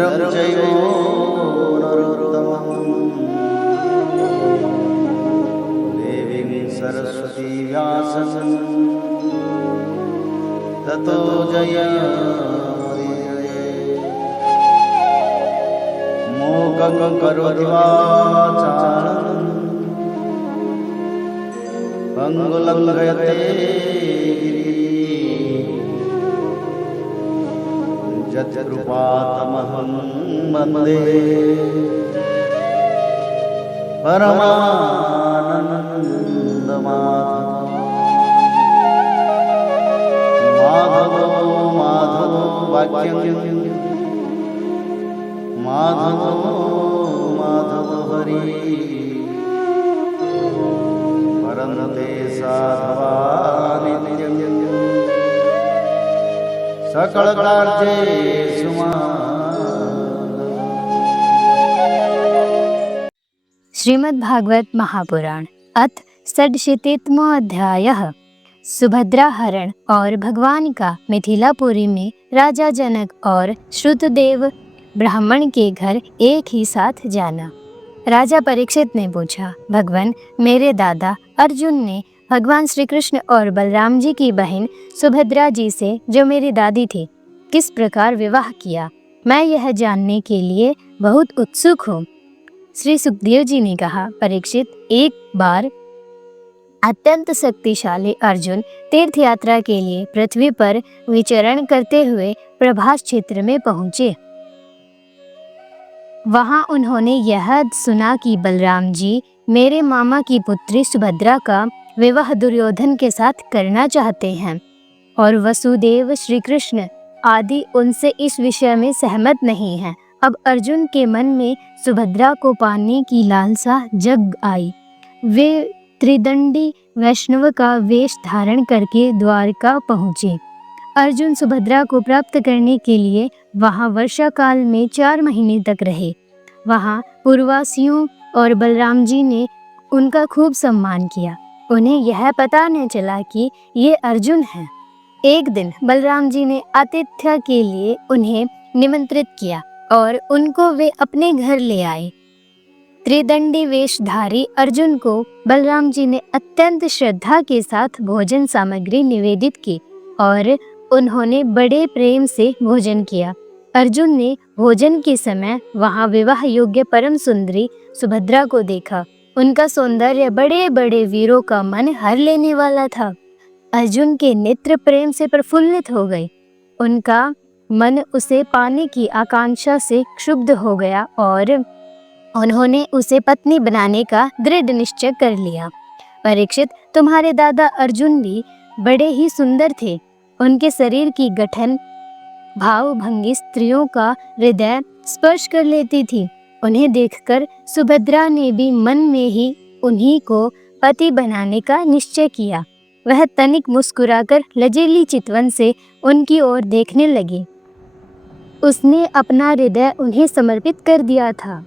नरं चैव नरोत्तमं देवीं सरस्वती व्यासं ततो जयमुदीरये। मूकं करोति वाचालं पंगुलंघयते यत्कृपातमहं वन्दे परमानन्दमाधवं। माधवो माधवो वाक्यं माधवो माधव हरि परन्ते साधवा नित्यं सकल कार्ये श्रीमद्भागवत महापुराण अथ षड्शीतितमो अध्यायः। सुभद्रा हरण और भगवान का मिथिलापुरी में राजा जनक और श्रुतदेव ब्राह्मण के घर एक ही साथ जाना। राजा परीक्षित ने पूछा, भगवान, मेरे दादा अर्जुन ने भगवान श्री कृष्ण और बलराम जी की बहन सुभद्रा जी से, जो मेरी दादी थी, किस प्रकार विवाह किया? मैं यह जानने के लिए बहुत उत्सुक हूँ। श्री सुखदेव जी ने कहा, परीक्षित, एक बार अत्यंत शक्तिशाली अर्जुन तीर्थ यात्रा के लिए पृथ्वी पर विचरण करते हुए प्रभास क्षेत्र में पहुँचे। वहाँ उन्होंने यह सुना कि बलराम जी मेरे मामा की पुत्री सुभद्रा का विवाह दुर्योधन के साथ करना चाहते हैं और वसुदेव, श्री कृष्ण आदि उनसे इस विषय में सहमत नहीं हैं। अब अर्जुन के मन में सुभद्रा को पाने की लालसा जग आई। वे त्रिदंडी वैष्णव का वेश धारण करके द्वारका पहुँचे। अर्जुन सुभद्रा को प्राप्त करने के लिए वहाँ वर्षा काल में 4 महीने तक रहे। वहाँ पूर्ववासियों और बलराम जी ने उनका खूब सम्मान किया। उन्हें यह पता न चला कि ये अर्जुन हैं। एक दिन बलराम जी ने आतिथ्य के लिए उन्हें निमंत्रित किया और उनको वे अपने घर ले आए। त्रिदंडी वेशधारी अर्जुन को बलराम जी ने अत्यंत श्रद्धा के साथ भोजन सामग्री निवेदित की और उन्होंने बड़े प्रेम से भोजन किया। अर्जुन ने भोजन के समय वहाँ विवाह योग्य परम सुंदरी सुभद्रा को देखा। उनका सौंदर्य बड़े बड़े वीरों का मन हर लेने वाला था। अर्जुन के नेत्र प्रेम से प्रफुल्लित हो गए। उनका मन उसे पाने की आकांक्षा से क्षुब्ध हो गया और उन्होंने उसे पत्नी बनाने का दृढ़ निश्चय कर लिया। परीक्षित, तुम्हारे दादा अर्जुन भी बड़े ही सुंदर थे। उनके शरीर की गठन भाव भंगी स्त्रियों का हृदय स्पर्श कर लेती थी। उन्हें देखकर सुभद्रा ने भी मन में ही उन्हीं को पति बनाने का निश्चय किया। वह तनिक मुस्कुराकर लजीली चितवन से उनकी ओर देखने लगी। उसने अपना हृदय उन्हें समर्पित कर दिया था।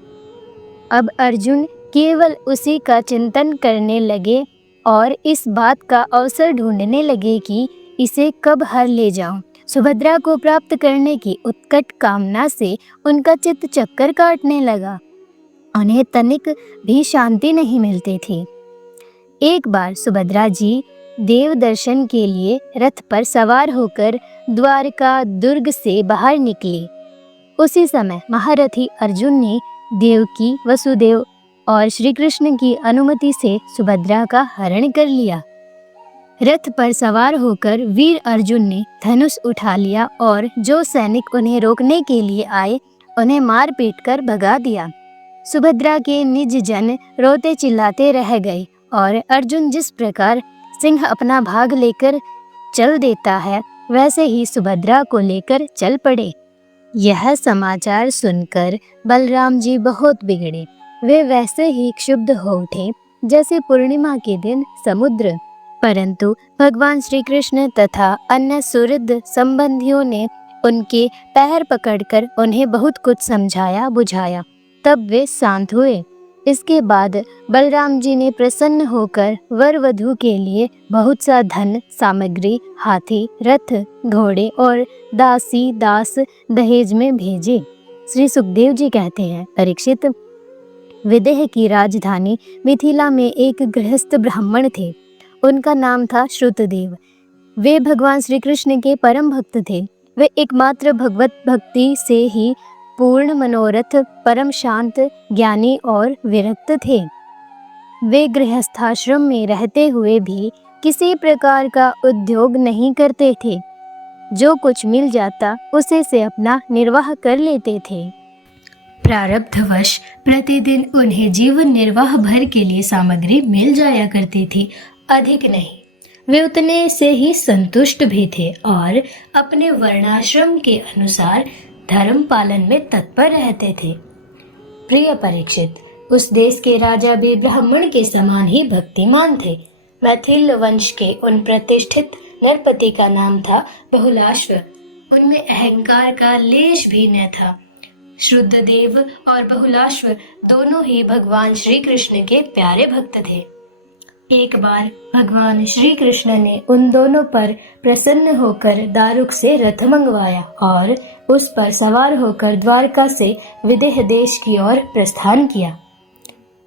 अब अर्जुन केवल उसी का चिंतन करने लगे और इस बात का अवसर ढूंढने लगे कि इसे कब हर ले जाऊं। सुभद्रा को प्राप्त करने की उत्कट कामना से उनका चित्त चक्कर काटने लगा। उन्हें तनिक भी शांति नहीं मिलती थी। एक बार सुभद्रा जी देव दर्शन के लिए रथ पर सवार होकर द्वारका दुर्ग से बाहर निकली। उसी समय महारथी अर्जुन ने देवकी, वसुदेव और श्री कृष्ण की अनुमति से सुभद्रा का हरण कर लिया। रथ पर सवार होकर वीर अर्जुन ने धनुष उठा लिया और जो सैनिक उन्हें रोकने के लिए आए उन्हें मार पीट कर भगा दिया। सुभद्रा के निज जन रोते चिल्लाते रह गए और अर्जुन जिस प्रकार सिंह अपना भाग लेकर चल देता है, वैसे ही सुभद्रा को लेकर चल पड़े। यह समाचार सुनकर बलराम जी बहुत बिगड़े। वे वैसे ही क्षुब्ध हो उठे जैसे पूर्णिमा के दिन समुद्र। परंतु भगवान श्री कृष्ण तथा अन्य सुहृद संबंधियों ने उनके पैर पकड़कर उन्हें बहुत कुछ समझाया बुझाया। तब वे शांत हुए। इसके बाद बलराम जी ने प्रसन्न होकर वर वधू के लिए बहुत सा धन सामग्री, हाथी, रथ, घोड़े और दासी दास दहेज में भेजे। श्री सुखदेव जी कहते हैं, परीक्षित, विदेह की राजधानी मिथिला में एक गृहस्थ ब्राह्मण थे। उनका नाम था श्रुतदेव। वे भगवान श्री कृष्ण के परम भक्त थे। वे एकमात्र भगवत भक्ति से ही पूर्ण मनोरथ, परम शांत, ज्ञानी और विरक्त थे। वे गृहस्थाश्रम में रहते हुए भी किसी प्रकार का उद्योग नहीं करते थे। जो कुछ मिल जाता उसे से अपना निर्वाह कर लेते थे। प्रारब्धवश प्रतिदिन उन्हें जीवन निर्वाह भर के लिए सामग्री मिल जाया करती थी, अधिक नहीं। वे उतने से ही संतुष्ट भी थे और अपने वर्णाश्रम के अनुसार धर्म पालन में तत्पर रहते थे। प्रिय परीक्षित, उस देश के राजा भी ब्राह्मण के समान ही भक्तिमान थे। मैथिल वंश के उन प्रतिष्ठित नरपति का नाम था बहुलाश्व। उनमें अहंकार का लेश भी न था। श्रुतदेव और बहुलाश्व दोनों ही भगवान श्री कृष्ण के प्यारे भक्त थे। एक बार भगवान श्री कृष्ण ने उन दोनों पर प्रसन्न होकर दारुक से रथ मंगवाया और उस पर सवार होकर द्वारका से विदेह देश की ओर प्रस्थान किया।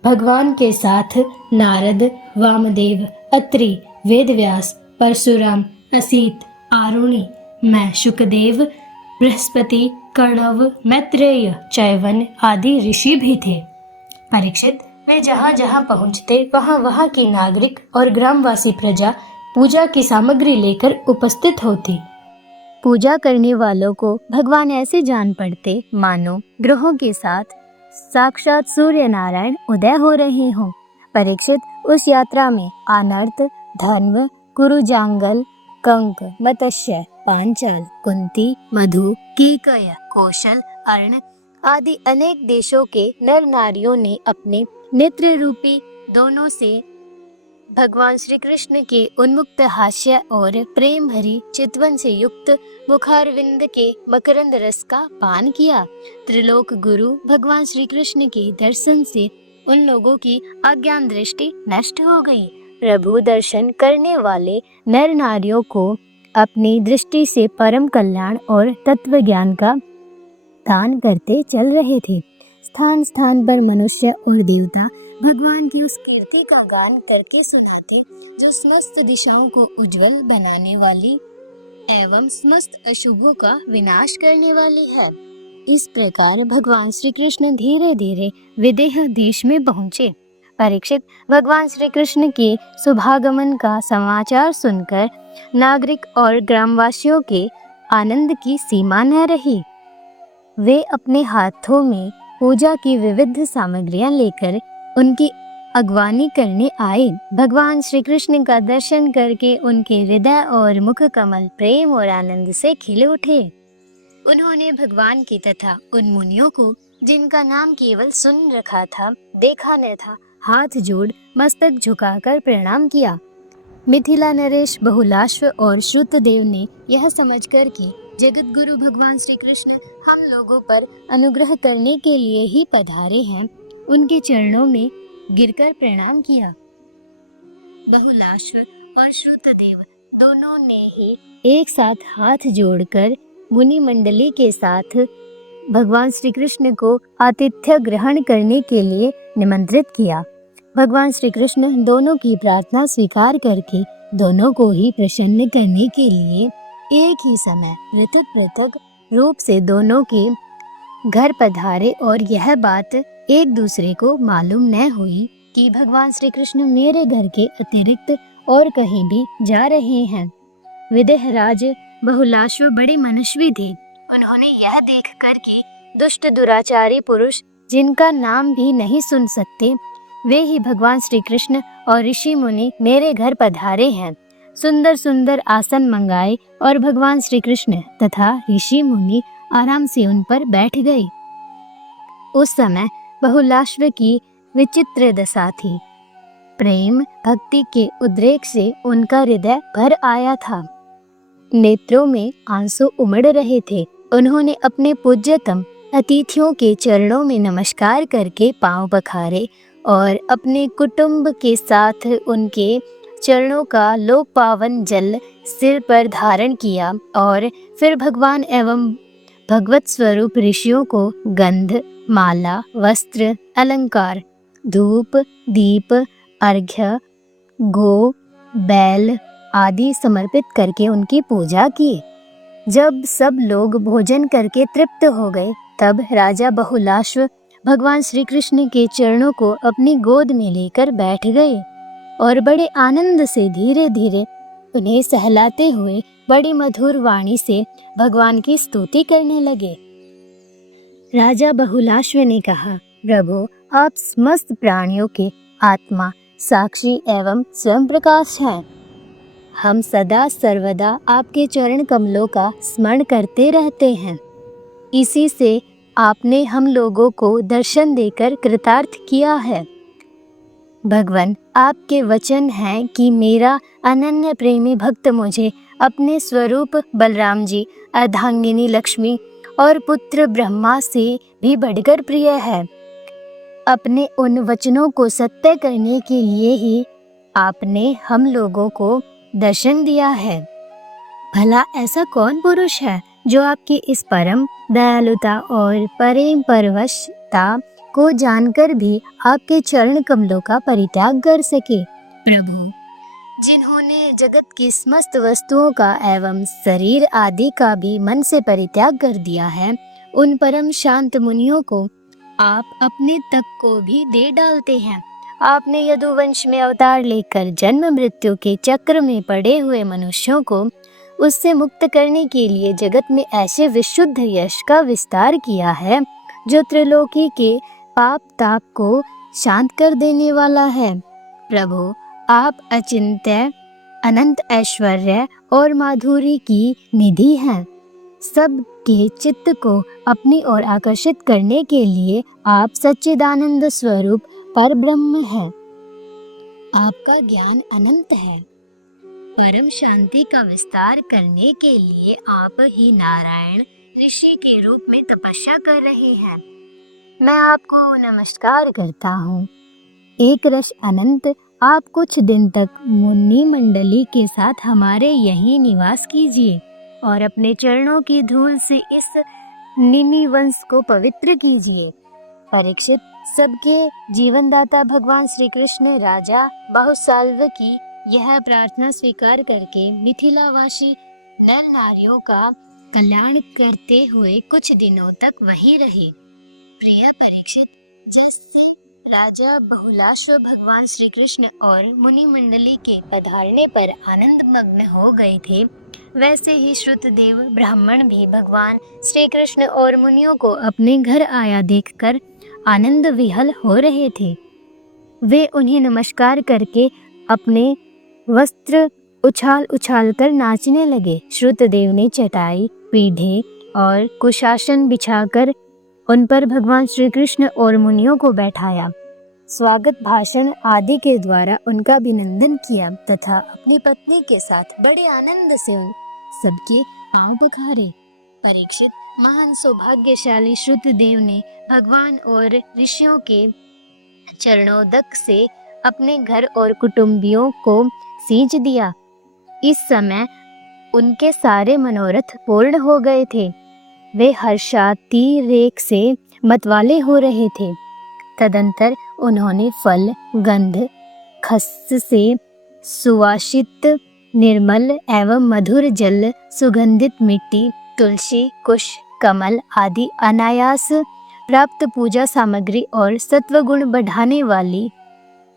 भगवान के साथ नारद, वामदेव, अत्रि, वेदव्यास, परशुराम, असीत, आरुणि, मैं, शुकदेव, बृहस्पति, कर्णव, मैत्रेय, चैवन आदि ऋषि भी थे। परीक्षित, वे जहाँ जहाँ पहुँचते वहाँ वहाँ की नागरिक और ग्रामवासी प्रजा पूजा की सामग्री लेकर उपस्थित होती। पूजा करने वालों को भगवान ऐसे जान पड़ते मानो ग्रहों के साथ साक्षात सूर्य नारायण उदय हो रहे हों। परीक्षित, उस यात्रा में आनर्त, धन्व, कुरुजांगल, कंक, मत्स्य, पांचाल, कुंती, मधु, कीकय, कौशल, अर्ण आदि अनेक देशों के नर नारियों ने अपने नेत्र रूपी दोनों से भगवान श्री कृष्ण के उन्मुक्त हास्य और प्रेम भरी चितवन से युक्त मुखारविंद के मकरंद रस का पान किया। त्रिलोक गुरु भगवान श्री कृष्ण के दर्शन से उन लोगों की अज्ञान दृष्टि नष्ट हो गई। प्रभु दर्शन करने वाले नर नारियों को अपनी दृष्टि से परम कल्याण और तत्व ज्ञान का दान करते चल रहे थे। स्थान स्थान पर मनुष्य और देवता भगवान की उस कीर्ति का गान करके सुनाते जो समस्त दिशाओं को उज्जवल बनाने वाली एवं समस्त अशुभों का विनाश करने वाली है। इस प्रकार भगवान श्री कृष्ण धीरे धीरे विदेह देश में पहुँचे। परीक्षित, भगवान श्री कृष्ण के शुभागमन का समाचार सुनकर नागरिक और ग्रामवासियों के आनंद की सीमा न रही। वे अपने हाथों में पूजा की विविध सामग्रियां लेकर उनकी अगवानी करने आए। भगवान श्री कृष्ण का दर्शन करके उनके हृदय और मुख कमल प्रेम और आनंद से खिल उठे। उन्होंने भगवान की तथा उन मुनियों को जिनका नाम केवल सुन रखा था, देखा न था, हाथ जोड़ मस्तक झुकाकर प्रणाम किया। मिथिला नरेश बहुलाश्व और श्रुतदेव ने यह समझकर कि जगत गुरु भगवान श्री कृष्ण हम लोगों पर अनुग्रह करने के लिए ही पधारे हैं, उनके चरणों में गिरकर प्रणाम किया। बहुलाश्व और श्रुतदेव दोनों ने ही एक साथ हाथ जोड़कर मुनि मंडली के साथ भगवान श्री कृष्ण को आतिथ्य ग्रहण करने के लिए निमंत्रित किया। भगवान श्री कृष्ण दोनों की प्रार्थना स्वीकार करके दोनों को ही प्रसन्न करने के लिए एक ही समय पृथक पृथक रूप से दोनों के घर पधारे और यह बात एक दूसरे को मालूम न हुई कि भगवान श्री कृष्ण मेरे घर के अतिरिक्त और कहीं भी जा रहे हैं। विदेहराज बहुलाश्व बड़े मनस्वी थे। उन्होंने यह देख कर कि दुष्ट दुराचारी पुरुष जिनका नाम भी नहीं सुन सकते, वे ही भगवान श्री कृष्ण और ऋषि मुनि मेरे घर पधारे हैं, सुंदर सुंदर आसन मंगाए और भगवान श्री कृष्ण तथा ऋषि मुनि आराम से उन पर बैठ गए। उस समय बहुलाश्व की विचित्र दशा थी। प्रेम भक्ति के उद्रेक से उनका हृदय भर आया था। नेत्रों में आंसू उमड़ रहे थे। उन्होंने अपने पूज्यतम अतिथियों के चरणों में नमस्कार करके पांव पखारे और अपने कुटुंब के साथ उनके चरणों का लोक पावन जल सिर पर धारण किया और फिर भगवान एवं भगवत स्वरूप ऋषियों को गंध, माला, वस्त्र, अलंकार, धूप, दीप, अर्घ्य, गो, बैल आदि समर्पित करके उनकी पूजा की। जब सब लोग भोजन करके तृप्त हो गए, तब राजा बहुलाश्व भगवान श्री कृष्ण के चरणों को अपनी गोद में लेकर बैठ गए और बड़े आनंद से धीरे धीरे उन्हें सहलाते हुए बड़ी मधुर वाणी से भगवान की स्तुति करने लगे। राजा बहुलाश्व ने कहा, प्रभु, आप समस्त प्राणियों के आत्मा, साक्षी एवं स्वयं प्रकाश हैं। हम सदा सर्वदा आपके चरण कमलों का स्मरण करते रहते हैं। इसी से आपने हम लोगों को दर्शन देकर कृतार्थ किया है। भगवान, आपके वचन हैं कि मेरा अनन्य प्रेमी भक्त मुझे अपने स्वरूप बलराम जी, अर्धांगिनी लक्ष्मी और पुत्र ब्रह्मा से भी बढ़कर प्रिय है। अपने उन वचनों को सत्य करने के लिए ही आपने हम लोगों को दर्शन दिया है। भला ऐसा कौन पुरुष है जो आपकी इस परम दयालुता और प्रेम परवशता को जानकर भी आपके चरण कमलों का परित्याग कर सके? प्रभु, जिन्होंने जगत की समस्त वस्तुओं का एवं शरीर आदि का भी मन से परित्याग कर दिया है, उन परम शांत मुनियों को आप अपने तक को भी दे डालते हैं। आपने यदुवंश में अवतार लेकर जन्म मृत्यु के चक्र में पड़े हुए मनुष्यों को उससे मुक्त करने के लिए जगत में ऐसे विशुद्ध यश का विस्तार किया है जो त्रिलोकी के पाप ताप को शांत कर देने वाला है। प्रभु, आप अचिंत्य, अनंत ऐश्वर्य और माधुरी की निधि हैं। सबके चित्त को अपनी ओर आकर्षित करने के लिए आप सच्चिदानंद स्वरूप पर ब्रह्म है। आपका ज्ञान अनंत है। परम शांति का विस्तार करने के लिए आप ही नारायण ऋषि के रूप में तपस्या कर रहे हैं। मैं आपको नमस्कार करता हूँ। एक रस अनंत, आप कुछ दिन तक मुनि मंडली के साथ हमारे यहीं निवास कीजिए और अपने चरणों की धूल से इस निमि वंश को पवित्र कीजिए। परीक्षित, सबके जीवनदाता भगवान श्री कृष्ण राजा बहुसाल्व की यह प्रार्थना स्वीकार करके मिथिलावासी नर नारियों का कल्याण करते हुए कुछ दिनों तक वहीं रही। प्रिय परीक्षित, जैसे राजा बहुलाश्व भगवान श्री कृष्ण और मुनि मंडली के पधारने पर आनंद मग्न हो गए थे, वैसे ही श्रुतदेव ब्राह्मण भी भगवान श्री कृष्ण और मुनियों को अपने घर आया देखकर आनंद विहल हो रहे थे। वे उन्हें नमस्कार करके अपने वस्त्र उछाल उछाल कर नाचने लगे। श्रुतदेव ने चटाई, पीढ़े और कुशासन बिछाकर उन पर भगवान श्री कृष्ण और मुनियों को बैठाया, स्वागत भाषण आदि के द्वारा उनका अभिनंदन किया तथा अपनी पत्नी के साथ बड़े आनंद से उन सबके पांव पखारे। परीक्षित, महान सौभाग्यशाली श्रुतदेव ने भगवान और ऋषियों के चरणोदक से अपने घर और कुटुंबियों को सींच दिया। इस समय उनके सारे मनोरथ पूर्ण हो गए थे। वे हर्षातिरेक से मतवाले हो रहे थे। तदंतर उन्होंने फल, गंध, खस से सुवासित निर्मल एवं मधुर जल, सुगंधित मिट्टी, तुलसी, कुश, कमल आदि अनायास प्राप्त पूजा सामग्री और सत्वगुण बढ़ाने वाली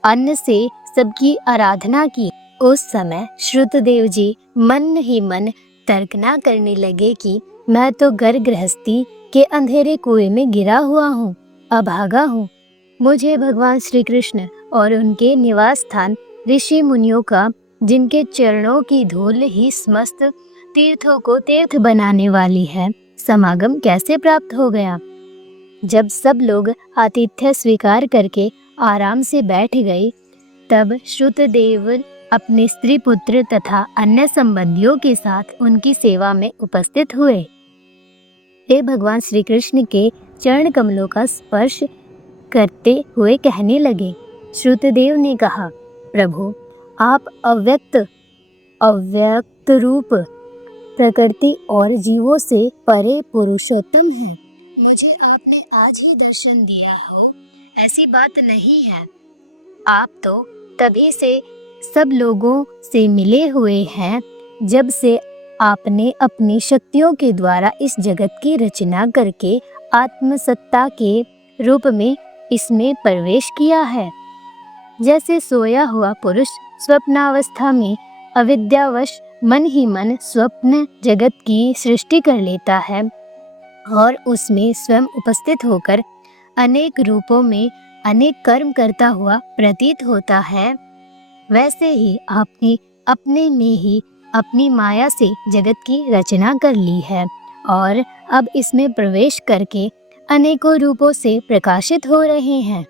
अन्न से सबकी आराधना की। उस समय श्रुतदेव जी मन ही मन तर्कना करने लगे कि मैं तो घर गृहस्थी के अंधेरे कुएं में गिरा हुआ हूँ, अभागा हूँ। मुझे भगवान श्री कृष्ण और उनके निवास स्थान ऋषि मुनियों का, जिनके चरणों की धूल ही समस्त तीर्थों को तीर्थ बनाने वाली है, समागम कैसे प्राप्त हो गया। जब सब लोग आतिथ्य स्वीकार करके आराम से बैठ गए, तब श्रुतदेव अपने स्त्री पुत्र तथा अन्य संबंधियों के साथ उनकी सेवा में उपस्थित हुए। वे भगवान श्री कृष्ण के चरण कमलों का स्पर्श करते हुए कहने लगे। श्रुतदेव ने कहा, प्रभु, आप अव्यक्त रूप प्रकृति और जीवों से परे पुरुषोत्तम है। मुझे आपने आज ही दर्शन दिया हो ऐसी बात नहीं है। आप तो तभी से सब लोगों से मिले हुए हैं जब से आपने अपनी शक्तियों के द्वारा इस जगत की रचना करके आत्मसत्ता के रूप में इसमें प्रवेश किया है। जैसे सोया हुआ पुरुष स्वप्नावस्था में अविद्यावश मन ही मन स्वप्न जगत की सृष्टि कर लेता है और उसमें स्वयं उपस्थित होकर अनेक रूपों में अनेक कर्म करता हुआ प्रतीत होता है, वैसे ही आपने अपने में ही अपनी माया से जगत की रचना कर ली है और अब इसमें प्रवेश करके अनेकों रूपों से प्रकाशित हो रहे हैं।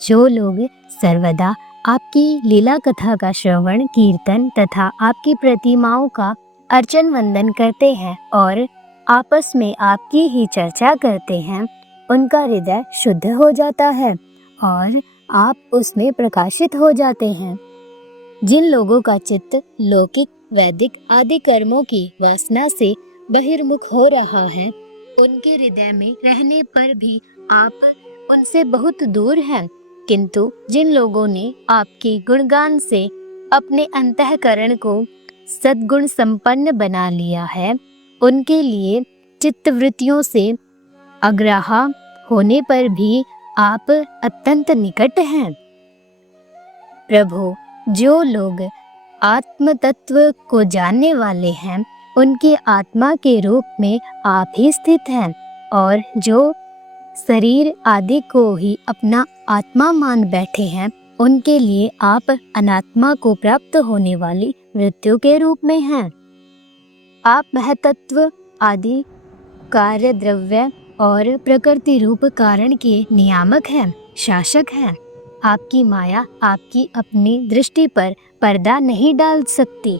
जो लोग सर्वदा आपकी लीला कथा का श्रवण कीर्तन तथा आपकी प्रतिमाओं का अर्चन वंदन करते हैं और आपस में आपकी ही चर्चा करते हैं, उनका हृदय शुद्ध हो जाता है और आप उसमें प्रकाशित हो जाते हैं। जिन लोगों का चित्त लौकिक वैदिक आदि कर्मों की वासना से बहिर्मुख हो रहा है, उनके हृदय में रहने पर भी आप उनसे बहुत दूर हैं। किंतु जिन लोगों ने आपके गुणगान से अपने अंतःकरण को सद्गुण संपन्न बना लिया है, उनके लिए चित्तवृत्तियों से अग्राहा होने पर भी आप अत्यंत निकट हैं। प्रभु, जो लोग आत्म तत्व को जानने वाले हैं, उनके आत्मा के रूप में आप ही स्थित हैं और जो शरीर आदि को ही अपना आत्मा मान बैठे हैं, उनके लिए आप अनात्मा को प्राप्त होने वाली मृत्यु के रूप में हैं। आप महतत्व आदि कार्य द्रव्य और प्रकृति रूप कारण के नियामक हैं, शासक हैं। आपकी माया आपकी अपनी दृष्टि पर पर्दा नहीं डाल सकती,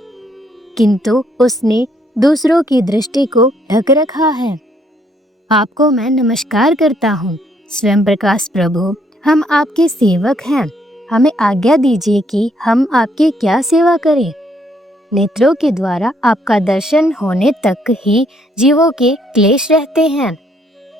किंतु उसने दूसरों की दृष्टि को ढक रखा है। आपको मैं नमस्कार करता हूँ। स्वयं प्रकाश प्रभु, हम आपके सेवक हैं। हमें आज्ञा दीजिए कि हम आपकी क्या सेवा करें। नेत्रों के द्वारा आपका दर्शन होने तक ही जीवों के क्लेश रहते हैं।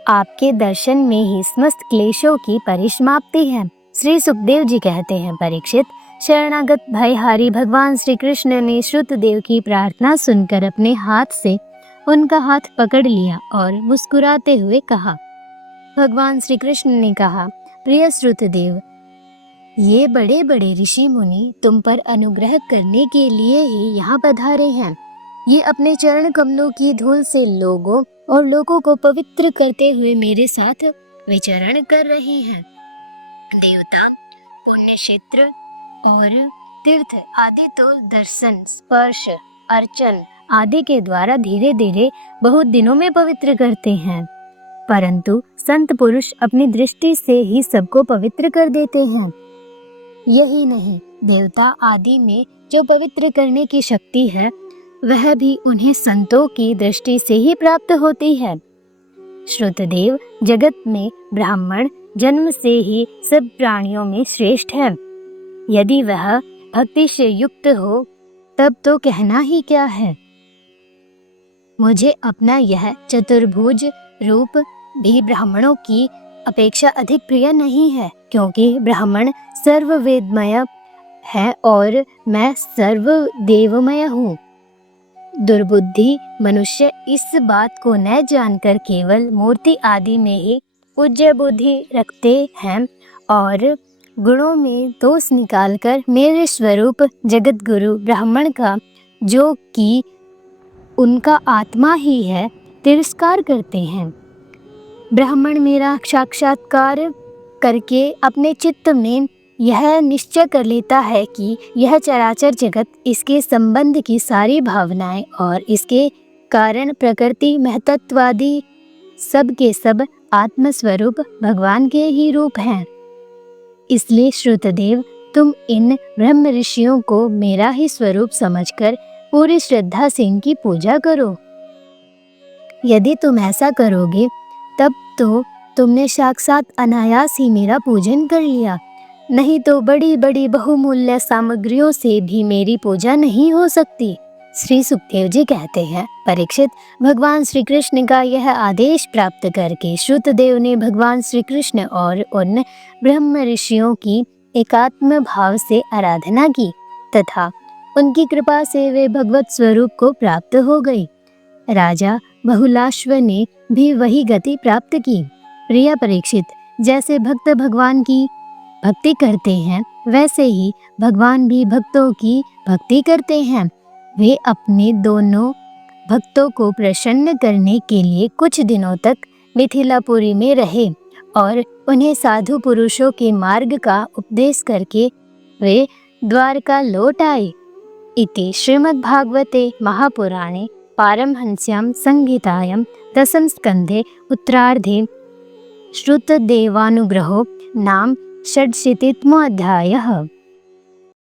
आपके दर्शन में ही समस्त क्लेशों की परिसमाप्ति है। श्री सुखदेव जी कहते हैं, परीक्षित, शरणागत भयहारी भगवान श्री कृष्ण ने श्रुतदेव की प्रार्थना सुनकर अपने हाथ से उनका हाथ पकड़ लिया और मुस्कुराते हुए कहा। भगवान श्री कृष्ण ने कहा, प्रिय श्रुतदेव, ये बड़े बड़े ऋषि मुनि तुम पर अनुग्रह करने के लिए ही यहाँ पधारे हैं। ये अपने चरण कमलों की धूल से लोगों और लोगों को पवित्र करते हुए मेरे साथ विचरण कर रहे हैं। देवता, पुण्य क्षेत्र और तीर्थ आदि तो दर्शन, स्पर्श, अर्चन आदि के द्वारा धीरे धीरे बहुत दिनों में पवित्र करते हैं, परंतु संत पुरुष अपनी दृष्टि से ही सबको पवित्र कर देते हैं। यही नहीं, देवता आदि में जो पवित्र करने की शक्ति है, वह भी उन्हें संतों की दृष्टि से ही प्राप्त होती है। श्रुतदेव, जगत में ब्राह्मण जन्म से ही सब प्राणियों में श्रेष्ठ है। यदि वह भक्ति से युक्त हो तब तो कहना ही क्या है। मुझे अपना यह चतुर्भुज रूप भी ब्राह्मणों की अपेक्षा अधिक प्रिय नहीं है, क्योंकि ब्राह्मण सर्ववेदमय है और मैं सर्वदेवमय हूँ। दुर्बुद्धि मनुष्य इस बात को न जानकर केवल मूर्ति आदि में ही पूज्य बुद्धि रखते हैं और गुणों में दोष निकालकर मेरे स्वरूप जगत गुरु ब्राह्मण का, जो कि उनका आत्मा ही है, तिरस्कार करते हैं। ब्राह्मण मेरा साक्षात्कार करके अपने चित्त में यह निश्चय कर लेता है कि यह चराचर जगत, इसके संबंध की सारी भावनाएं और इसके कारण प्रकृति महतत्वादि सब के सब आत्मस्वरूप भगवान के ही रूप हैं। इसलिए श्रुतदेव, तुम इन ब्रह्म ऋषियों को मेरा ही स्वरूप समझकर पूरी श्रद्धा से इनकी पूजा करो। यदि तुम ऐसा करोगे तब तो तुमने साक्षात अनायास ही मेरा पूजन कर लिया, नहीं तो बड़ी बड़ी बहुमूल्य सामग्रियों से भी मेरी पूजा नहीं हो सकती। श्री सुखदेव जी कहते हैं, परीक्षित, भगवान श्री कृष्ण का यह आदेश प्राप्त करके श्रुतदेव ने भगवान श्री कृष्ण और उन ब्रह्म ऋषियों की एकात्म भाव से आराधना की तथा उनकी कृपा से वे भगवत स्वरूप को प्राप्त हो गई। राजा बहुलाश्व ने भी वही गति प्राप्त की। प्रिय परीक्षित, जैसे भक्त भगवान की भक्ति करते हैं वैसे ही भगवान भी भक्तों की भक्ति करते हैं। वे अपने दोनों भक्तों को प्रसन्न करने के लिए कुछ दिनों तक मिथिलापुरी में रहे और उन्हें साधु पुरुषों के मार्ग का उपदेश करके वे द्वारका लौट आए। इति श्रीमद्भागवते महापुराणे पारमहंस्यां संहितायां दशम स्कन्धे उत्तरार्धे श्रुतदेवानुग्रहो नाम षड्शीतितमोऽध्यायः।